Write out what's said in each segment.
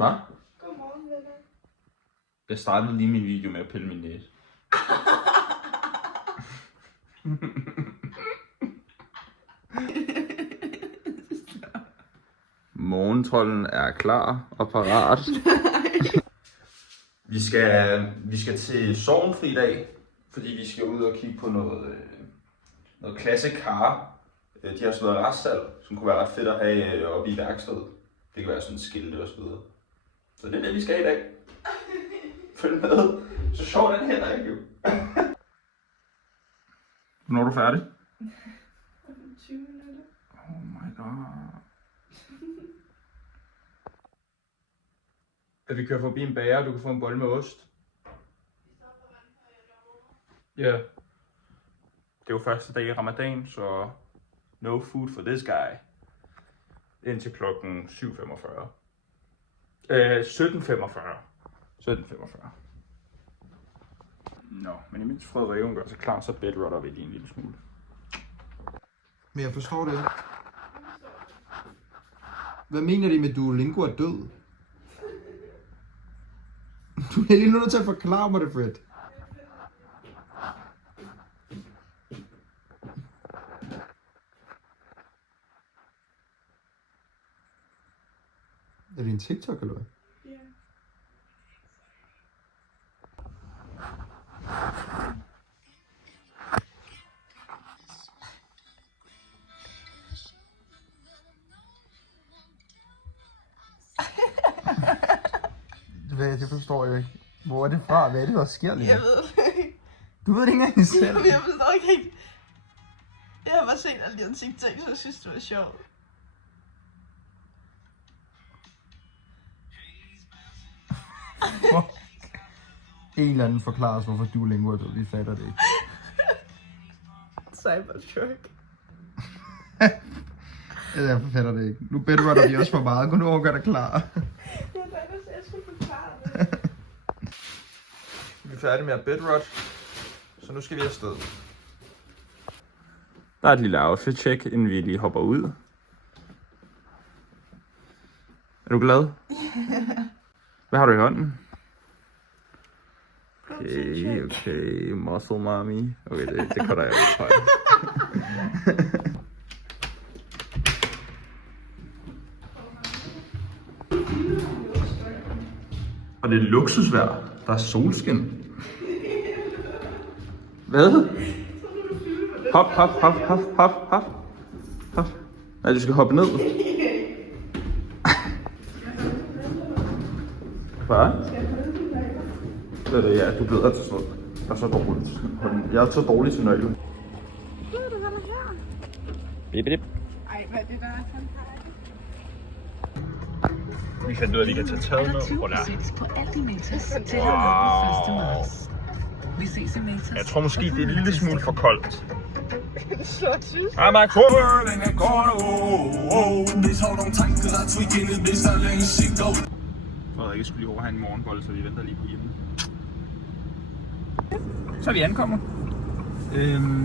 Hvad? Godmorgen, venner. Jeg startede lige min video med at pille min næse. Morgentrolden er klar og parat. Vi skal til Sorgenfri dag, fordi vi skal ud og kigge på noget classic car. De har sådan noget restsalg, som kunne være ret fedt at have oppe i værkstedet. Det kan være sådan skilte og så videre. Så det er det, vi skal i dag. Følg med. Så sjov den heller ikke jo. Hvornår er du færdig? 20 minutter. Oh my god. At vi kører forbi en bager, du kan få en bolle med ost. Ja. Det er jo første dag i Ramadan, så no food for this guy. Indtil klokken 7.45. 17.45. 17.45. Nå, men imens Frederikke gør sig klar, så bedrotter vi lige en lille smule. Men jeg forstår det ikke. Hvad mener de med, at Duolingo er død? Du er lige nødt til at forklare mig det, Fred. Er det en TikTok, eller hvad? Ja. Det forstår jeg ikke. Hvor er det fra? Hvad er det, der sker lige? Jeg ved det ikke. Du ved det ikke engang selv. Jamen, jeg forstår ikke helt. Jeg har bare set alle de her TikTok, så jeg synes, det var sjovt. En eller anden forklarer os, hvorfor Duolingo er død. Vi fatter det ikke. Cybertruck. Jeg fatter det ikke. Nu bedrotter vi også for meget. Gå nu over og gør dig klar. Jeg tænker, at jeg skal forklare det. Vi er færdige med at bedrot, så nu skal vi afsted. Der er et lille outfit check, inden vi lige hopper ud. Er du glad? Hvad har du i hånden? Okay, muscle mommy. Okay, det cutter jeg ud fra. Og det er luksusvejr. Der er solskin. Hvad? Hop, hop, hop, hop, hop, hop. Hop. Nej, du skal hoppe ned. Hvad? Ved du, ja, du bliver til sådan noget. Jeg er så dårlig. Jeg er så dårlig til nøglen. Ved du, hvad der her? Bip, bip. Ej, hvad er det der for en pakke? Vi fandt ud af, at vi kan tage taget med. Hvor der. På Altimeters til den 1. marts. Vi ses i Matas. Jeg tror måske, det er en lille smule for koldt. Så tysk. Hej, Max. Frederik skulle lige over have en morgenbolle, så vi venter lige på hjemme. Så er vi ankommet.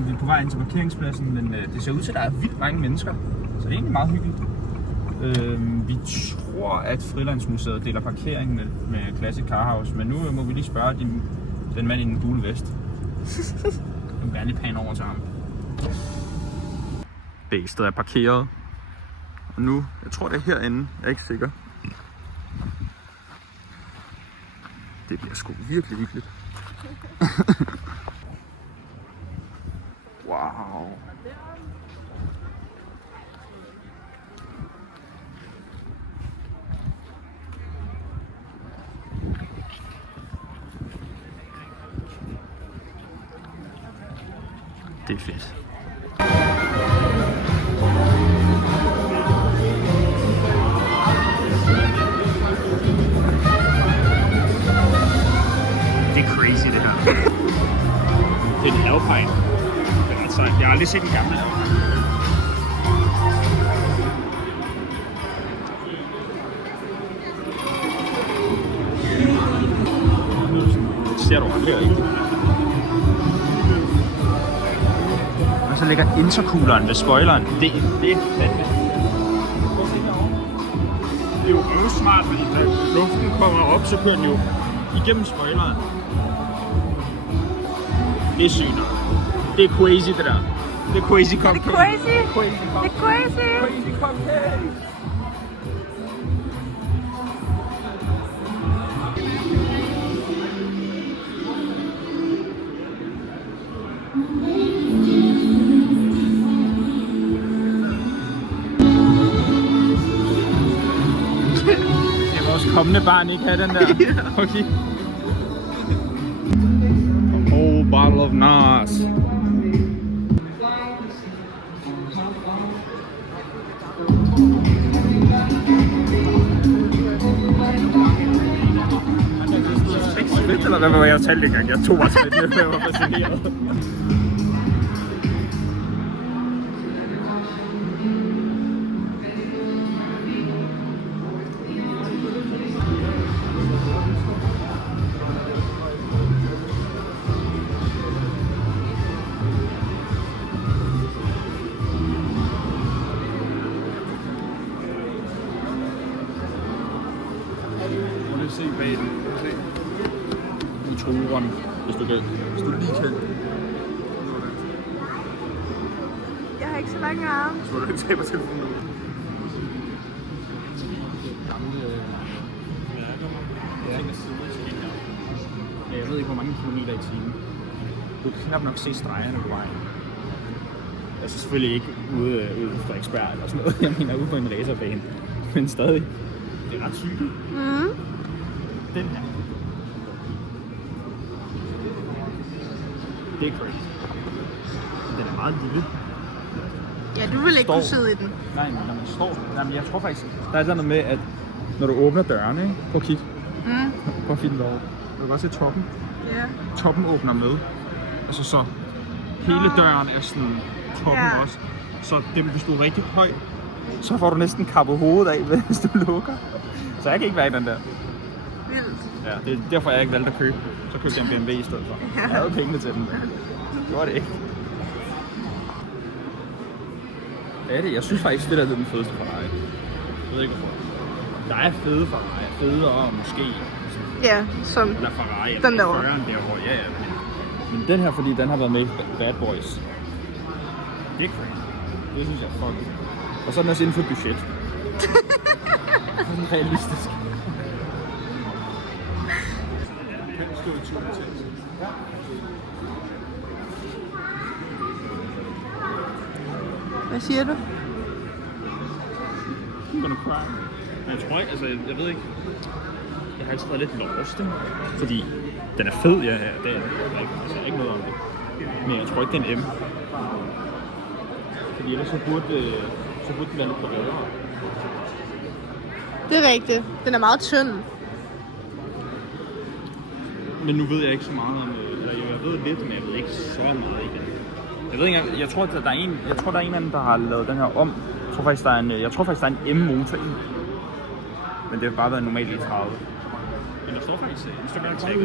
Vi er på vej ind til parkeringspladsen, men det ser ud til, at der er vildt mange mennesker. Så det er egentlig meget hyggeligt. Vi tror, at Frilandsmuseet deler parkering med Classic Car House, men nu må vi lige spørge den mand i den gule vest. Jeg vil gerne lige pæne over til ham. Begge steder er parkeret. Og nu, jeg tror det er herinde, jeg er ikke sikker. Det bliver sgu virkelig hyggeligt. Wow. Det er fedt. Det er crazy, det her. Det er en Alpine. Det er ret sejt. Jeg har aldrig set en gammel Alpine. Det ser du aldrig ikke. Og så ligger intercooleren ved spoileren. Det er fandme. Det er jo øvelsen. smart, fordi da luften kommer op, så kører den jo igennem spoileren. Det er sygt nok. Det er crazy, det der. Det er crazy cupcake. Det er crazy. Det er crazy cupcake. Det er crazy. Crazy cupcake. Skal vores kommende barn ikke have den der? Okay. A whole bottle of Nas. Fedt, eller hvad var jeg talte engang? Jeg tog mig til det, jeg var fascineret. Må du se bag den? Motoren, hvis du lige kan. Jeg har ikke så lange arme. Så må du ikke tage på telefonen nu. Gamle mærker. Jeg ved ikke, hvor mange kilometer i timen. Du kan knap nok se stregerne på vejen. Altså selvfølgelig ikke ude på Frederiksberg eller sådan noget. Jeg mener ude på en racerbane. Men stadig. Det er ret sygt. Den her. Det er crazy. Den er meget lille. Ja, du vil ikke kunne sidde i den. Nej, men når man står... Jamen, jeg tror faktisk... Der er sådan noget med, at når du åbner dørene, ikke? Prøv at kigge. Prøv at finde derovre. Du kan godt se toppen. Ja. Toppen åbner med. Altså så... Hele døren er sådan... Toppen også. Så dem, hvis du er rigtig høj, så får du næsten kappet hovedet af, hvis du lukker. Så jeg kan ikke være i den der. Vildt. Ja, det er derfor, jeg ikke valgte at købe. Så købte jeg en BMW i stedet for. Jeg havde pengene til den. Gjorde det ikke. Hvad er det? Jeg synes faktisk, det der er den fedeste Ferrari. Jeg ved ikke hvorfor. Der er fede Ferrari. Federe måske. Ja, som Eller Ferrari. den derovre. Derovre. Ja. Men den her, fordi den har været med i Bad Boys. Det er crazy. Det synes jeg er fucking. Og så er den også inden for budget. Sådan realistisk. Hvad siger du? I'm gonna cry. Men jeg tror ikke, altså jeg ved ikke. Jeg har altid været lidt lost, fordi den er fed, ja, det er den. Altså ikke noget om det. Men jeg tror ikke, det er en M. Fordi ellers så burde den være lidt bredere. Det er rigtigt. Den er meget tynd. Men nu ved jeg ikke så meget om, eller jeg ved lidt, men jeg ved ikke så meget igen. Jeg ved ikke, jeg tror, der er en anden, der har lavet den her om. Jeg tror faktisk, der er en M-motor i. Men det har bare været en normal E30. Men der står faktisk Instagram tag her.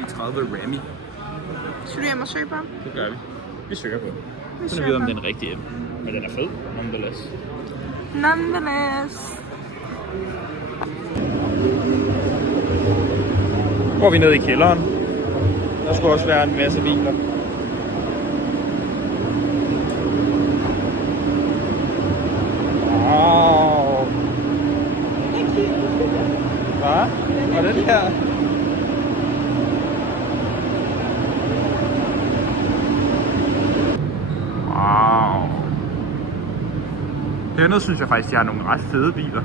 E30 Rami. Skal du hjem og søge på ham? Det gør vi. Vi søger på den. Så søger vi ved, om på det er en rigtig M. Men den er fed, nonetheless. Nonetheless. Går vi ned i kælderen. Der skulle også være en masse biler. Wow. Hvad? Hvad er det her? Wow. Hernede synes jeg faktisk, de har nogle ret fede biler.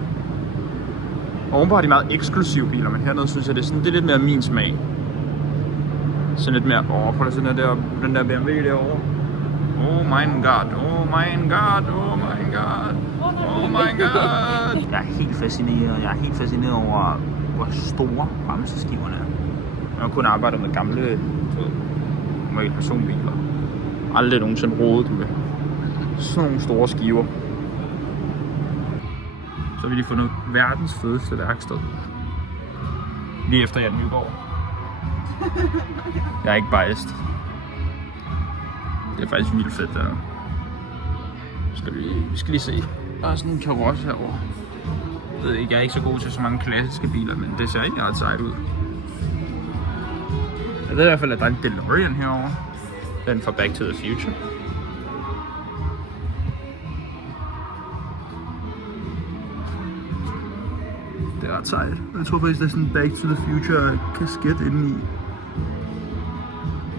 Ovenpå har de meget eksklusive biler, men hernede synes jeg, det er lidt mere min smag. Sådan lidt mere prøv at se den der BMW derovre. Oh my god, oh my god, oh my god, oh my god. Jeg er helt fascineret over, hvor store bremseskiverne er. Jeg har kun arbejdet med gamle normale personbiler. Aldrig nogensinde rodet med sådan nogle store skiver. Så har vi lige fundet verdens fedeste værksted. Lige efter Jan Nygaard. Jeg er ikke biased. Det er faktisk vildt fedt der. Vi skal lige se. Der er sådan en karosse herovre. Jeg ved ikke, jeg er ikke så god til så mange klassiske biler, men det ser egentlig ret sejt ud. Jeg ved i hvert fald, at der er en DeLorean herovre. Den fra Back to the Future. Det er ret sejt. Jeg tror faktisk, der er sådan en Back to the Future kasket indeni.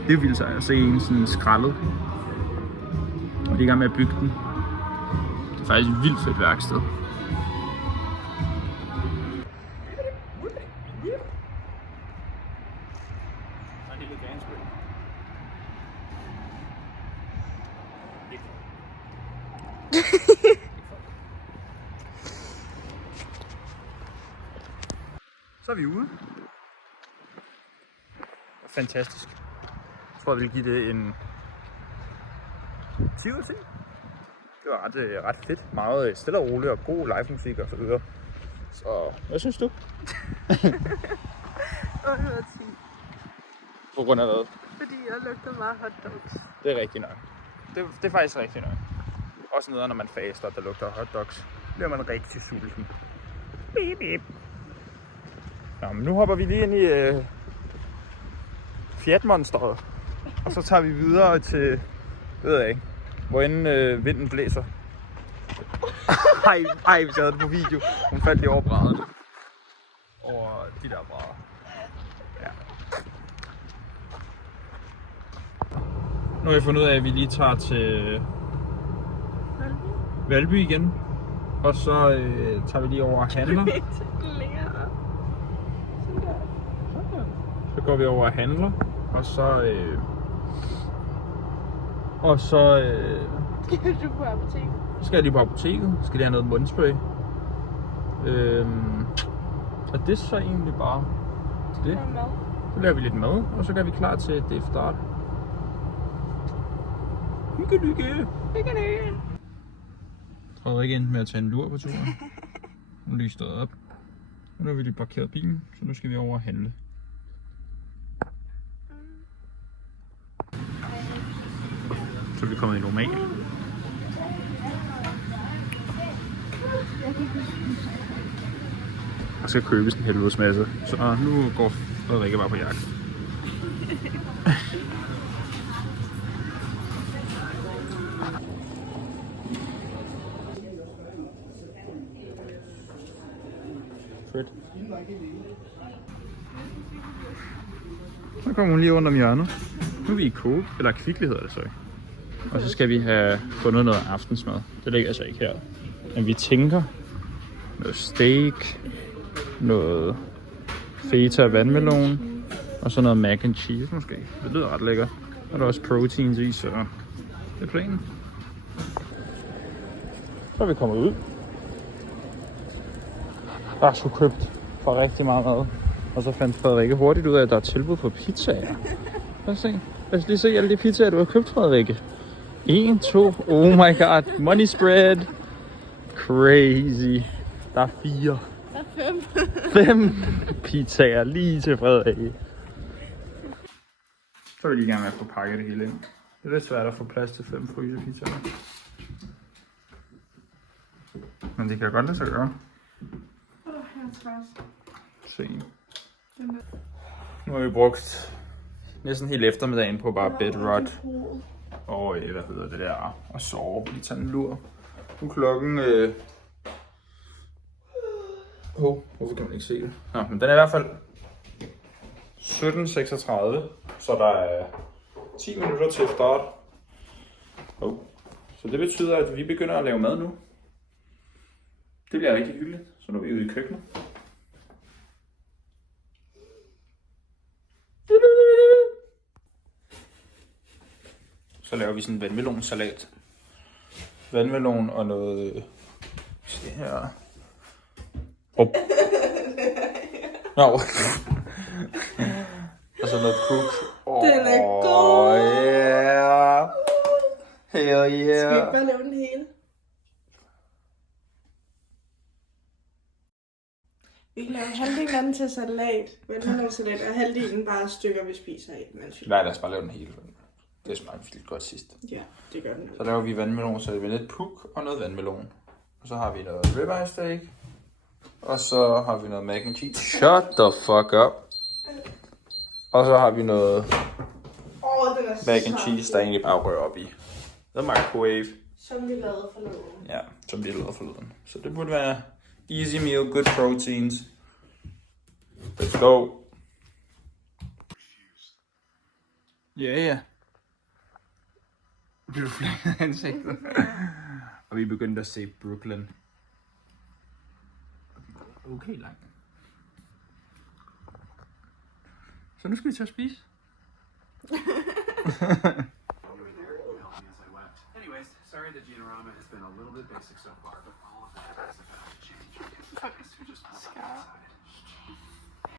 Det er vildt sejt at se en sådan skrællet. Og de er i gang med at bygge den. Det er faktisk et vildt fedt værksted. Så er vi ude. Fantastisk. Jeg tror, jeg vil give det en 10 ud af 10. Det var ret fedt. Meget stille og roligt og god live musik og så videre. Så hvad synes du? 8 ud af 10. På grund af hvad? Fordi jeg lugter meget hotdogs. Det er rigtigt nok. Det er faktisk rigtigt nok. Også noget, når man faster, der lugter hotdogs. Bliver man rigtig sulten. Beep, beep. Nå, men nu hopper vi lige ind i Fiat Monsteret. Og så tager vi videre til, ved jeg ikke, hvor end vinden blæser. Ej, vi havde det på video. Hun faldt lige over brædderne. Over de der brædder. Ja. Nu har jeg fundet ud af, at vi lige tager til Valby igen. Og så tager vi lige over og handler. Så går vi over og handler. Og så... Skal du på apoteket? Så skal jeg lige på apoteket. Skal lige have noget mundspray. Og det er så egentlig bare det. Så laver vi lidt mad, og så gør vi klar til det start. Hygge. Frederik endte med at tage en lur på turen. Nu er lige stået op. Og nu har vi lige parkeret bilen, så nu skal vi over og handle. Så er vi kommet i normal. Der skal købes en helvedes masse, så nu går Frederik bare på jagt. Fedt. Så kommer hun lige rundt om hjørnet. Nu er vi i Coop, eller Kvickly hedder det så. Og så skal vi have fundet noget aftensmad. Det ligger altså ikke her. Men vi tænker noget steak, noget feta og vandmelon, og så noget mac and cheese måske. Det lyder ret lækkert. Og der er også proteins i, så det er planen. Så er vi kommet ud. Der er sgu købt for rigtig meget mad. Og så fandt Frederikke hurtigt ud af, at der er tilbud på pizzaer. Lad os lige se alle de pizzaer, du har købt, Frederikke. 1, 2, oh my god, money spread. Crazy. Der er 4. Der er 5. 5 pizzaer lige til Frederikke. Så er vi lige i gang med at få pakket det hele ind. Det er lidt svært at få plads til 5 frysepizzaer. Men det kan godt lade sig gøre. Se. Nu har vi brugt næsten hele eftermiddagen på bare bedrot og hvad hedder det der, og sove på tage en lur. Nu er klokken hvorfor kan man ikke se det? Nå, men den er i hvert fald 17:36, så der er 10 minutter til start. Så det betyder, at vi begynder at lave mad nu. Det bliver rigtig hyggeligt, så nu er vi ude i køkkenet. Så laver vi sådan en vandmelonsalat. Vandmelon og noget... Se her... Og så noget puk. Den er god! Yeah! Hell yeah! Skal vi ikke bare lave den hele? Vi kan lave halvdelen af den til salat, vandmelonsalat, og halvdelen bare stykker, vi spiser af. Nej, lad os bare lave den hele. Det smagte vildt godt sidst. Ja, det gør den. Så laver vi vandmelon, så det er lidt puk og noget vandmelon. Og så har vi noget ribeye steak. Og så har vi noget mac and cheese. Shut the fuck up. Og så har vi noget mac and cheese, der egentlig bare rører op i the microwave. Som vi lavede forleden. Ja, som vi lavede forleden. Så det burde være easy meal, good proteins. Let's go. Ja. Bliver du flækket af ansigtet? Og vi begyndte at se Brooklyn. Okay langt. Så nu skal vi til at spise. Anyways, sorry the Ginorama has been a little bit basic so far, but all of that is about to change. Just